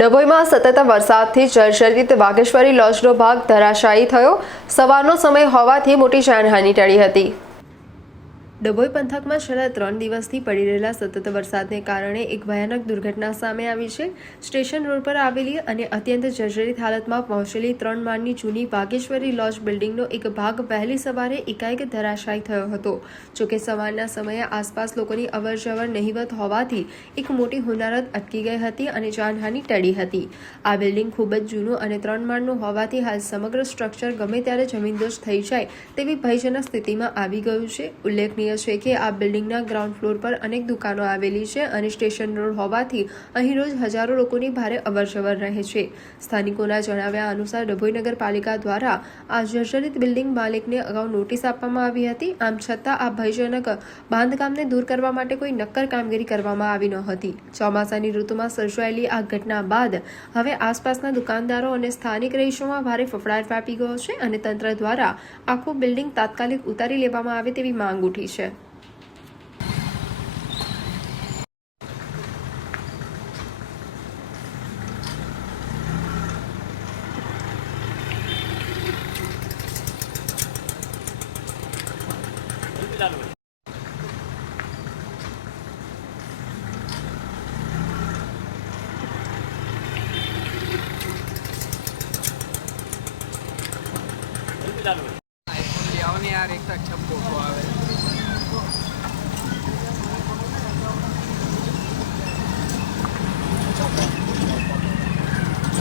ડભોઈમાં સતત વરસાદથી જર્જરિત વાઘેશ્વરી લોજનો ભાગ ધરાશાયી થયો। સવારનો સમય હોવાથી મોટી જાનહાનિ ટળી હતી। ડભોઈ પંથકમાં છેલ્લા 3 દિવસથી પડી રહેલા સતત વરસાદને કારણે એક ભયાનક દુર્ઘટના સામે આવી છે। સ્ટેશન રોડ પર આવેલી અને અત્યંત જર્જરિત હાલતમાં પહોંચેલી 3 માળની જૂની વાઘેશ્વરી લોજ બિલ્ડિંગનો એક ભાગ વહેલી સવારે એકાએક ધરાશાયી થયો હતો। જોકે સવારના સમયે આસપાસ લોકોની અવરજવર નહિવત હોવાથી એક મોટી હોનારત અટકી ગઈ હતી અને જાનહાનિ ટળી હતી। આ બિલ્ડિંગ ખૂબ જ જૂનું અને 3 માળનું હોવાથી હાલ સમગ્ર સ્ટ્રક્ચર ગમે ત્યારે જમીનદોસ્ત થઈ જાય તેવી ભયજનક સ્થિતિમાં આવી ગયું છે। ઉલ્લેખનીય છે કે આ બિલ્ડિંગના ગ્રાઉન્ડ ફ્લોર પર અનેક દુકાનો આવેલી છે અને સ્ટેશન રોડ હોવાથી અહીં રોજ હજારો લોકોની ભારે અવરજવર રહે છે। સ્થાનિકોના જણાવ્યા અનુસાર ડભોઈ નગરપાલિકા દ્વારા આ જર્જરિત બિલ્ડિંગ માલિકને અગાઉ નોટિસ આપવામાં આવી હતી। આમ છતાં આ ભયજનક બાંધકામને દૂર કરવા માટે કોઈ નક્કર કામગીરી કરવામાં આવી નહોતી। ચોમાસાની ઋતુમાં સર્જાયેલી આ ઘટના બાદ હવે આસપાસના દુકાનદારો અને સ્થાનિક રહીશોમાં ભારે ફફડાટ વ્યાપી ગયો છે અને તંત્ર દ્વારા આખું બિલ્ડિંગ તાત્કાલિક ઉતારી લેવામાં આવે તેવી માંગ ઉઠી છે। આઈફોન ले आओ ने यार, एक तक छप्पो को आवे।